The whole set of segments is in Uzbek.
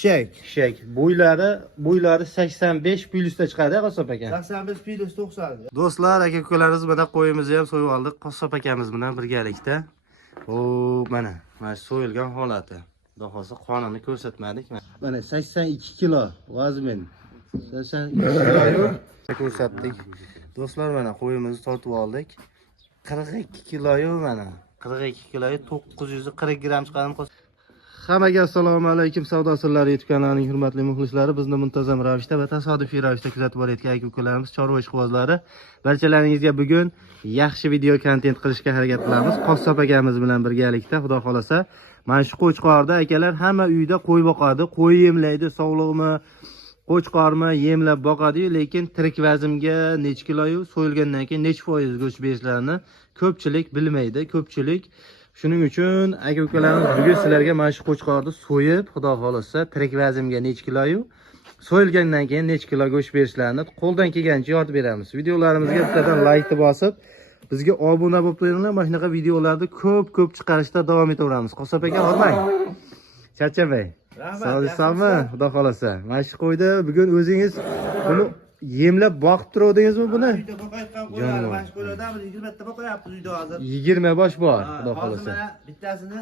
Shek. Bo'ylari 85 plyusda chiqadi Qassob aka. 85 plus 90. Do'stlar, aka-ukalarimiz bilan qo'yimizni ham so'yib oldik. Qassob akamiz bilan birgalikda. Mana so'yilgan holati. Xudo xolsa qonini ko'rsatmadik. Mana 82 kilo vazmin. 82 kilo ko'rsatdik. Do'stlar, mana qo'yimizni tortib oldik. 42 kiloyu mana 42 kiloyu 940 gram chiqadi. Hammaga assalomu alaykum, savdo sirlari YouTube kanalining hurmatli muxlislari. Bizni muntazam ravishda va tasodifiy ravishda kuzatib borayotgan aka-ukalarimiz, chorva ishqibozlari, barchalaringizga bugun yaxshi video kontent qilishga harakat qilamiz. Qassob akamiz bilan birgalikda, xudo xolasa, mana shu Qo'chqorda akalar hamma uyda qo'y boqadi, qo'y yemlaydi, sog'lig'imi, Qo'chqormi yemlab boqadi, lekin tirik vazmga necha kiloyu, so'yilgandan keyin necha foiz go'sht berishlarini ko'pchilik bilmaydi. Ko'pchilik shuning uchun aka-ukalarimiz bugun sizlarga mana shu Qo'chqorni so'yib, xudo xolasa, tirik vazmga necha kiloyu, so'yilgandan keyin necha kilo go'sht berishlarini qo'ldan kelgancha yoritib beramiz. Videolarimizga bittadan like bosib, bizga obuna bo'lib turinglar. Mana shunaqa videolarni ko'p chiqarishda davom etaveramiz. Qassob aka, hormang. Charchamang. Sog'likmi? Xudo xolasa. Mana shu qo'ydi bugun o'zingiz buni yemlab boqib turavdingizmi buni? Uyda boqayotgan qo'ylar, mana shu qo'ylardan 20 ta boqyapmiz uyda hozir. 20 bosh bor, xudo xolasa. Bittasini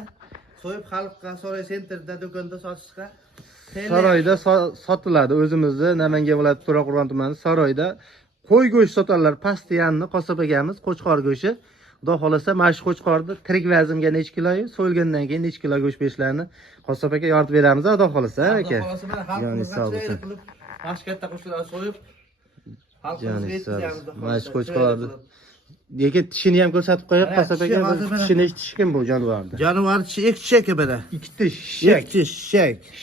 so'yib xalqqa Saroy sentrda do'konda sotishga Saroyda sotiladi. O'zimizda Namangan viloyati To'raqo'rg'on tumani Saroyda qo'y go'sht sotadilar. Pastiyanni Qassob akamiz Qo'chqor go'shti. Xudo xolasa, mana shu Qo'chqorda tirik vazmga necha kiloyu, so'yilgandan keyin necha kilo go'sht berishlarini Qassob aka yoritib beramiz, xudo xolasa, aka. Xudo xolasa, mana xalqimizga qilib, mana katta qo'shlar so'yib xalqimizga yetkazamiz. Mana shu Qo'chqorni lekin tishini ham ko'rsatib qo'yib, Qassob aka, tishini tishkin bu jonivorni. Jonivor tishi ikki tish aka mana. Ikki tish,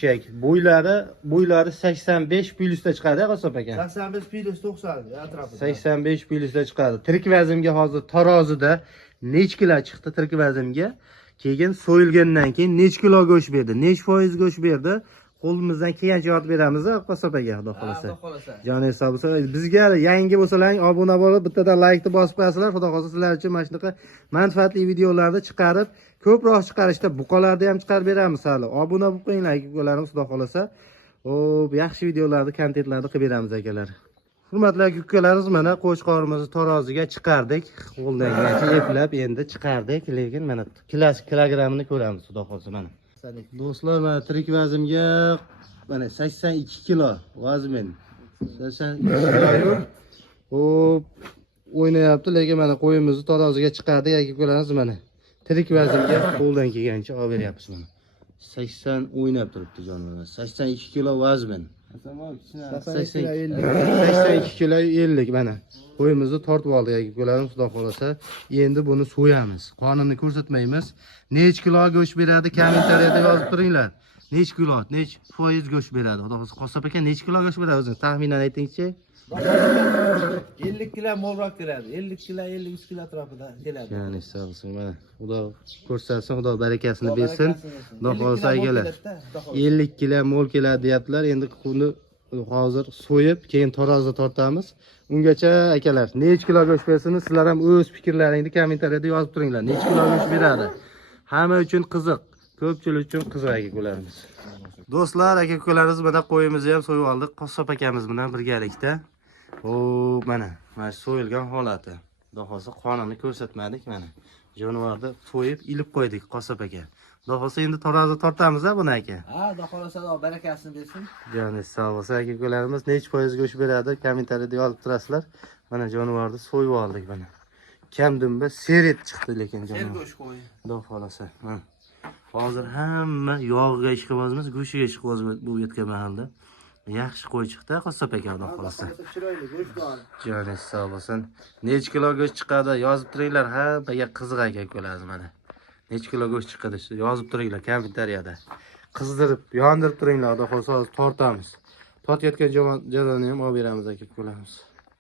shek. Bo'ylari 85 plyusda chiqadi, Qassob aka. 85 plus 90 atrofida. 85 plyusda chiqadi. Tirik vazmga hozir tarozida necha kilo chiqdi tirik vazmga? Keyin so'yilgandan keyin necha kilo go'sht berdi? Necha foiz go'sht berdi? Qo'limizdan kelgancha yoritib beramiz, Qassob aka, xudo xolasa. Joningiz sog' bo'lsin. Bizga yangi bo'lsalaring, obuna bo'lib, bittadan like bosib qo'yasizlar. Xudo xolasa, sizlar uchun mana shunaqa manfaatli videolarni chiqarib, ko'proq chiqarishda buqalarni ham chiqarib beramiz hali. Obuna bo'lib qo'yinglar, aka-ukalarimiz, xudo xolasa. Yaxshi videolarni, kontentlarni qilib beramiz, akalar. Hurmatli aka-ukalarimiz, mana Qo'chqorimizni taroziga chiqardik. Qo'ldan kelgancha eplab endi chiqardik, lekin mana kilogrammini ko'ramiz, xudo xolasa mana. Do'stlar, mana tirik vazmga mana 82 kilo vazmin. 82 kiloyu o'ynayapti, lekin mana qo'yimizni taroziga chiqardik, aka-ukalarimiz mana. Tirik vazmga qo'ldan kelgancha olib beryapmiz mana. 80 o'ynab turibdi jonivor. 82 kilo vazmin. 82 kilo 50 mana. Qo'yimizni tortib oldik, aka-ukalarimiz, xudo xolasa. Endi buni so'yamiz. Qonini ko'rsatmaymiz. Necha kilo go'sht beradi, kommentariyada yozib turinglar. Necha kilo, necha foiz go'sht beradi? Xudo xolasa, Qassob aka necha kilo go'sht beradi o'zingiz taxminan aytingchi? 50 kilo mo'lroq keladi. 50 kilo, 53 kilo atrofida keladi. Ya'ni sog'sin mana. Xudo ko'rsatsin, Xudo barakasini bersin. Xudo xolasa akalar. 50 kilo mo'l keladi deyaptilar. Endi buni hozir so'yib, keyin tarozda tortamiz. Ungacha akalar, necha kilo go'sht bersini sizlar ham o'z fikrlaringizni kommentariyada yozib turinglar. Necha kilo go'sht beradi? Hamma uchun qiziq, ko'pchilik uchun qiziq aka-ukalarimiz. Do'stlar, aka-ukalarimiz bilan qo'yimizni ham so'yib oldik. Qassob akamiz bilan birgalikda. Mana so'yilgan holati. Xudo xolasa, qonini ko'rsatmadik mana. Jonivorni so'yib, ilib qo'ydik Qassob aka. Xudo xolasa, endi tarozda tortamiz-a buni aka. Xudo xolasa, barakasini bersin. Joningiz sog' bo'lsin, aka-ukalarimiz. Necha foiz go'sht beradi? Kommentariyada yozib turasizlar. Mana jonivorni so'yib oldik mana. Kamdimba seret chiqdi lekin jonivor. Go'sht qo'y. Xudo xolasa. Hozir hamma yog'iga ishqibozmiz, go'shtiga ishqibozmiz bu yetgan mahalda. Yaxshi qo'y chiqdi, Qassob aka, xudo xolasa. Chiroyli go'sht bor. Joningiz sog' bo'lsin. Necha kilo go'sht chiqadi? Yozib turinglar. Hammaga qiziq aka-ukalarimiz mana. Necha kilo go'sht chiqadi? Yozib turinglar kommentariyada. Qizdirib, yondirib turinglar, xudo xolasa, tortamiz. Tortayotgan jarayonni ham olib beramiz, aka-ukalarimiz.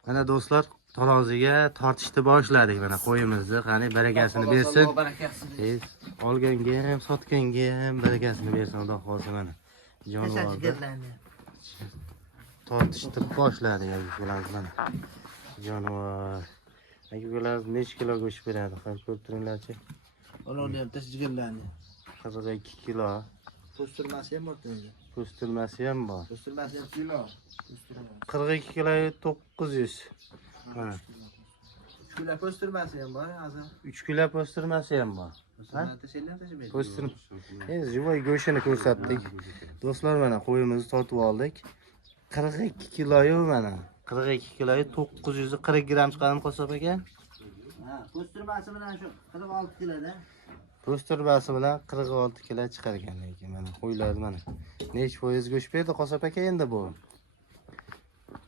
Mana do'stlar, taroziga tortishni boshladik mana qo'yimizni. Qani barakasini bersin. Olganga ham, sotganga ham barakasini bersin, xudo xolasa mana. Jonivorni tortishni boshladik, aka-ukalarimiz mana. Jonivor. Aka-ukalarimiz necha kilo go'sht beradi? Qarab ko'rib turinglarchi. Ularni ham tashjigarlarni. 42 kilo. Po'stirmasi ham bor endi. Ko'stirmasi ham bor. Ko'stirmasi ham kilo. 42 kilo 900. Mana 3 kilo ko'stirmasi ham bor hozir. 3 kilo po'stirmasi ham bor. Po'stir. Endi jivoy go'shtini ko'rsatdik. Do'stlar, mana qo'yimizni sotib oldik. 42 kiloyu mana 42 kiloyu 940 gram chiqadimi Qo'sob aka? Ha, ko'stirmasi bilan shu 46 kiloda. Po'stirmasi bilan 46 kilo chiqar ekan lekin mana qo'ylar mana. Necha foiz go'sht berdi Qo'sob aka endi bu?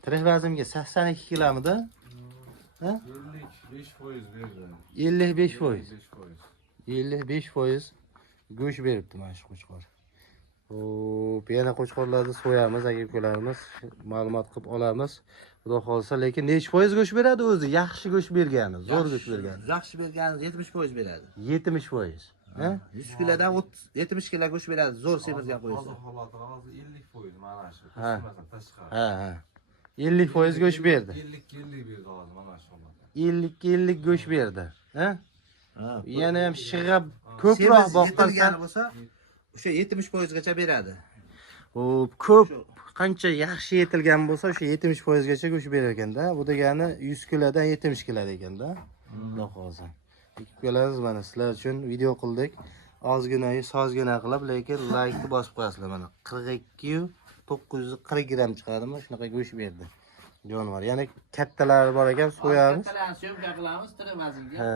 Tirik vazimga 82 kilomidi? Ha? 55% berdi. 55%. 55% go'sht beribdi mana shu qo'chqor. Xo'p, yana qo'chqorlarni so'yamiz, aka-ukalarimiz ma'lumot qilib olamiz. Xudo xolsa, lekin necha foiz go'sht beradi o'zi? Yaxshi go'sht bergani, zo'r go'sht bergani. Yaxshi bergani 70% beradi. 70%. Ha? 100 kilodan 70 kilo go'sht beradi, zo'r semirgan qo'ysa. Hozir holatlar hozir 50% mana shu. Ha. Qo'shmasan tashqari. Ha. 50% go'sht berdi. 50 berdi hozir mana shu holatda. 50 go'sht berdi. Ha? Ha. Yana ham shig'ab ko'proq boqqansa bo'lsa, o'sha 70% gacha beradi. Xo'p, ko'p qancha yaxshi yetilgan bo'lsa, o'sha 70% gacha go'sht berar ekanda. Bu degani 100 kilodan 70 kilo ekanda. Xudo xolsa. Ikkalamiz mana sizlar uchun video qildik. Ozgina, sozgina qilib, lekin like ni bosib qo'yasizlar mana. 42 940 gram chiqadimi? Shunaqa go'sht berdi. Jonivor. Yana kattalari bor ekan, so'yamiz. Kattalarni syomka qilamiz, tirik vaznga. Ha.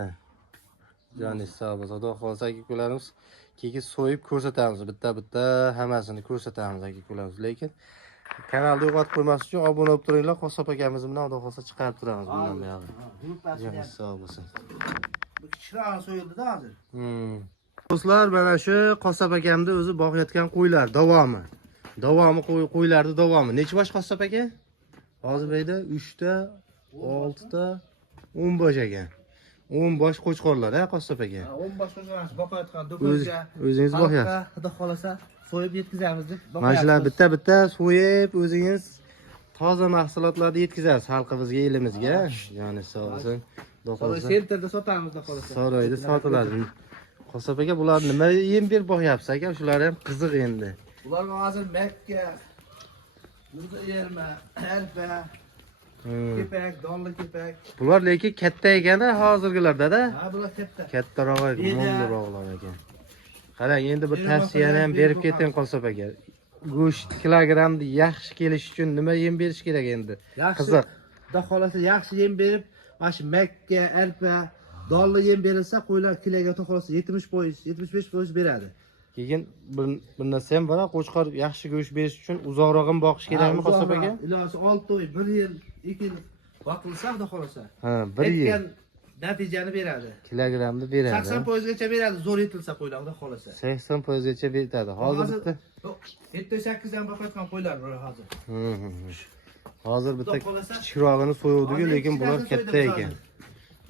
Joningiz sog' bo'lsin. Xudo xolsa aka-ukalarimiz keyin so'yib ko'rsatamiz. Bitta-bitta hammasini ko'rsatamiz aka-ukalarimiz. Lekin kanalni yo'qotib qo'ymas uchun obuna bo'lib turinglar. Qo'sob akamiz bilan Xudo xolsa chiqarib turamiz bundan buyog'i. Joningiz sog' bo'lsin. Bu kichikroq so'yildi-da hozir. Do'stlar, mana shu Qosob akamda o'zi boqayotgan qo'ylar davomi. Qo'ylarning davomi. Necha bosh Qosob aka? Hozir bu yerda 3 ta, 6 ta, 10 bosh ekan. 10 bosh qo'chqorlar, ha Qosob aka? 10 bosh qo'chqorlar boqayotgan do'konga. O'zingiz boqyapsiz. Xudo xolasa so'yib yetkazamiz deb boqyapmiz. Mana shular bitta-bitta so'yib o'zingiz toza mahsulotlarni yetkazasiz xalqimizga, elimizga. Ya'ni sog' bo'lsin. Xudo xolasa. Sentrda sotamiz, xudo xolasa. Saroyda sotiladi. Qosob aka, bular nima yem berib boqyapsiz aka? Shular ham qiziq endi. Ularga hozir makka, muzda yerma, arpa, kepak, donli kepak. Bular lekin katta ekan-a hozirgilarda-da. Ha, bular katta. Kattaroq, mo'lroqlar ekan. Qarang, endi bir tavsiyani ham berib keting Qosob aka. Go'sht kilogramni yaxshi kelish uchun nima yem berish kerak endi? Qiziq. Xudo xolasa yaxshi yem berib, mana shu makka, arpa, donli yem berilsa, qo'ylar kiloga xudo xolasa 70%, 75% beradi. Keyin bir narsa ham bor, qo'chqor yaxshi go'sht berish uchun uzoqroq ham boqish kerakmi Qosob aka? Iloji 6 oy, 1 yil, 2 yil boqilsa, xudo xolasa. Ha, 1 yil. Aytgan natijani beradi. Kilogramni beradi. 80% gacha beradi, zo'r yetilsa qo'ylar, xudo xolasa. 80% gacha beradi. Hozir bitta 7-8 dan boqayotgan qo'ylar bor hozir. Hozir bitta kichikroqini so'yuvdi-ku, lekin bular katta ekan.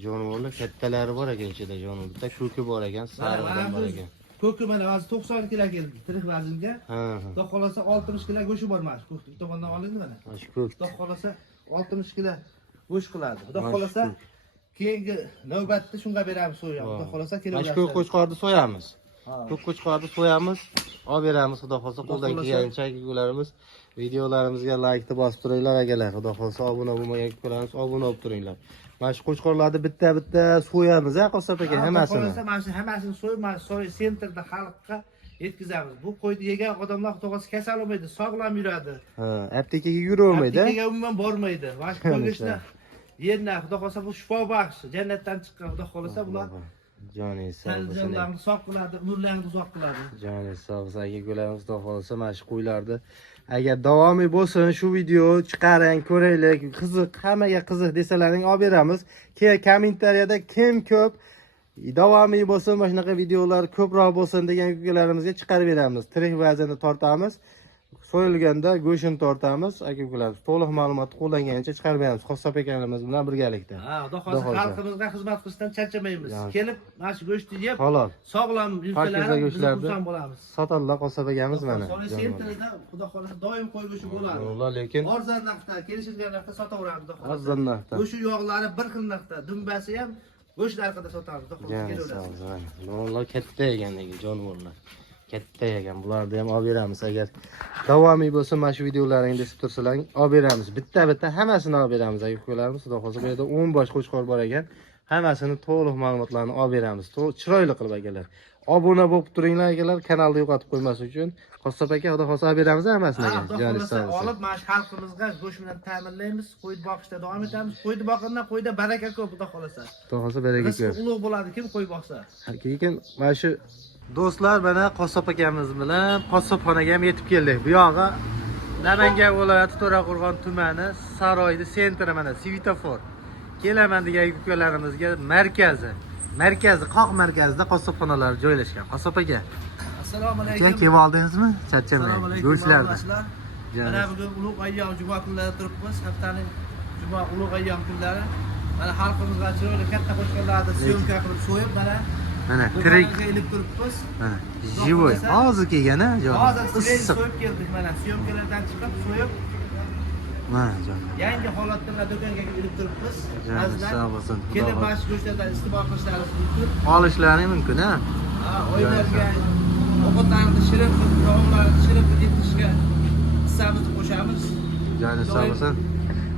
Jonivorlar kattalari bor ekan ichida, jonivor. Bitta ko'ki bor ekan, sariqdan bor ekan. Ko'ki mana hozir 90 kilo keldi, tirik vaznga. Xudo xolasa 60 kilo go'shi bor mana. Ko'kni tomondan olindi mana. Shu ko'k. Xudo xolasa 60 kilo go'sh qiladi. Xudo xolasa keyingi navbatda shunga beramiz so'yamiz. Xudo xolasa Mana shu ko'k qo'chqorni so'yamiz. Ko'k qo'chqorni so'yamiz, olib beramiz Xudo xolsa. Qo'ldan kelgancha aka-ukalarimiz videolarimizga like bosib turinglar akalar. Xudo xolsa obuna bo'lmagan aka-ukalarimiz obuna bo'lib turinglar. Mana shu qo'chqorlarni bitta-bitta so'yamiz, ha Qosob aka, hammasini. Mana shu hammasini so'yib, mana so'y sentrda xalqqa yetkazamiz. Bu qo'yni yegan odamlar to'g'risi kasal bo'lmaydi, sog'lom yuradi. Ha, aptekaga yuravermaydi. Aptekaga umuman bormaydi. Mana shu qo'yishni yerna xudo xolsa bu shifo baxsh, jannatdan chiqqan xudo xolsa bular joningiz sog' bo'lsin. Jonlarni sog' qiladi, umrlarini uzoq qiladi. Joningiz sog' bo'lsin, aka-ukalarimiz xudo xolsa mana shu qo'ylarni agar davomiy bo'lsin, shu video chiqaring, ko'raylik, qiziq, hammaga qiziq desalaring olib beramiz. Keyin kommentariyada kim ko'p davomiy bo'lsin, mana shunaqa videolar ko'proq bo'lsin degan aka-ukalarimizga chiqarib beramiz. Tirik vaznini tortamiz. So'yilganda go'shtini tortamiz, aka-ukalarimiz. To'liq ma'lumotni qo'llangancha chiqarib beramiz. Qosob akamizz bilan birgalikda. Ha, xudo xolsa xalqimizga xizmat qilishdan charchamaymiz. Kelib, mana shu go'shtni yeb, halol, sog'lom yursalar, xursand bo'lamiz. Sotadilar Qosob akamiz mana. Sentrda xudo xolasa doim qo'y go'shti bo'ladi. Ular lekin arzon narxda, kelishilgan narxda sotaveramiz xudo xolasa. arzon narxda. Go'sht yog'lari bir xil narxda, dumbasi ham go'sht narxida sotamiz xudo xolasa. Ular katta ekan lekin jonivorlar. katta ekan. Bularni ham olib beramiz agar davomiy bo'lsa, mana shu videolaringni desib tursalar, olib beramiz. Bitta hammasini olib beramiz. Agar ko'ramiz, xudo xohlasa bu yerda 10 bosh qo'chqor bor ekan. Hammasini to'liq ma'lumotlarni olib beramiz. Chiroyli qilib akalar. Obuna bo'lib turinglar akalar, kanalni yo'qotib qo'ymaslik uchun. Qassob aka, xudo xohlasa olib beramiz hammasini aka. Xudo xohlasa olib, mana shu xalqimizga go'sht bilan ta'minlaymiz, qo'yni boqishda davom etamiz. Qo'yni boqqandan qo'yda baraka ko'p, xudo xohlasa. Xudo xohlasa baraka ko'p. Rizqi ulug' bo'ladi kim qo'y boqsa. Lekin mana shu do'stlar, mana qassob akamiz bilan qassobxonaga ham yetib keldik. Bu yog'i Namangan viloyati To'raqo'rg'on tumani, Saroyda sentri, mana svetofor. Kelaman degan ukalarimizga markazi, qoq markazida qassobxonalar joylashgan. Qassob aka, Assalomu alaykum. aka kelib oldingizmi? Charchamang. Assalomu alaykum. Go'shtlarni. Mana bugun ulug' ayyom juma kunlarida turibmiz. Haftaning juma ulug' ayyom kunlari. Mana xalqimizga chiroyli katta qo'shqonlarni syomka qilib so'yib, Mana tirik. ilib turibmiz. Mana jivoy. Hozir kelgan-a, jon. Hozir sizlarni so'yib keldik mana. Syomkalardan chiqib so'yib, Mana jon. yangi holatda mana do'konga ilib turibmiz. Jon, sog' bo'lsin. Kelib mana shu go'shtlardan iste'mol qilishlaringiz mumkin. Olishlaring mumkin-a? Oylarga ovqatlarni shirin qilib, taomlarni shirin qilib yetkazishga hissamizni qo'shamiz. Joni sog' bo'lsin.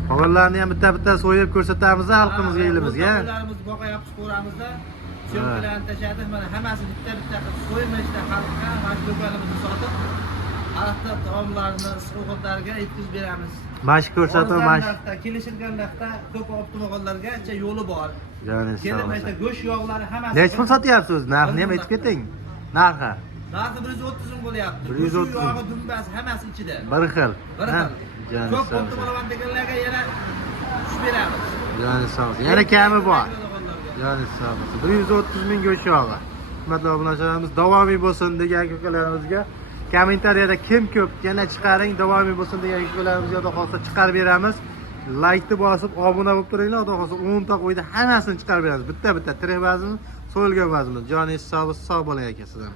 Qog'onlarni ham bitta so'yib ko'rsatamiz xalqimizga, elimizga. Qog'onlarimizni boqa yopib qo'yamiz-da. Syomkalarni tashladik, mana hammasi bitta qilib so'ymashda xalqqa mana shu do'konimizni sotib, albatta taomlarni ovqatlarga yetkazib beramiz. Mash ko'rsatuv, mash. Kelishilgan vaqtda ko'p olib turganlargacha yo'li bor. Joni sog' Kelib bo'lsin. mana go'sht yog'lari hammasi. Necha pul sotyapsiz? Narxini ham aytib keting. Narxi. Narxi 130 so'm bo'lyapti. 130. Yog'i, dumbasi hammasi ichida. Bir xil. Bir Ha? xil. Joni Ko'p sog' olib bo'lsin. bo'laman deganlarga yana tushib beramiz. Joni sog' bo'lsin. Yana kami bor. Joni sog' bo'lsin. 130 ming go'sht yog'i. Hurmatli obunachilarimiz, davomiy bo'lsin degan ukalarimizga kommentariyada kim ko'p yana chiqaring, davomiy bo'lsin degan ukalarimizga xudo xohlasa chiqarib beramiz. Laykni bosib, obuna bo'lib turinglar, xudo xohlasa 10 ta qo'yda hammasini chiqarib beramiz. Bitta tirik vazn, so'yilgan vazn. Joningiz sog' bo'lsin, sog' bo'ling aka sizlar.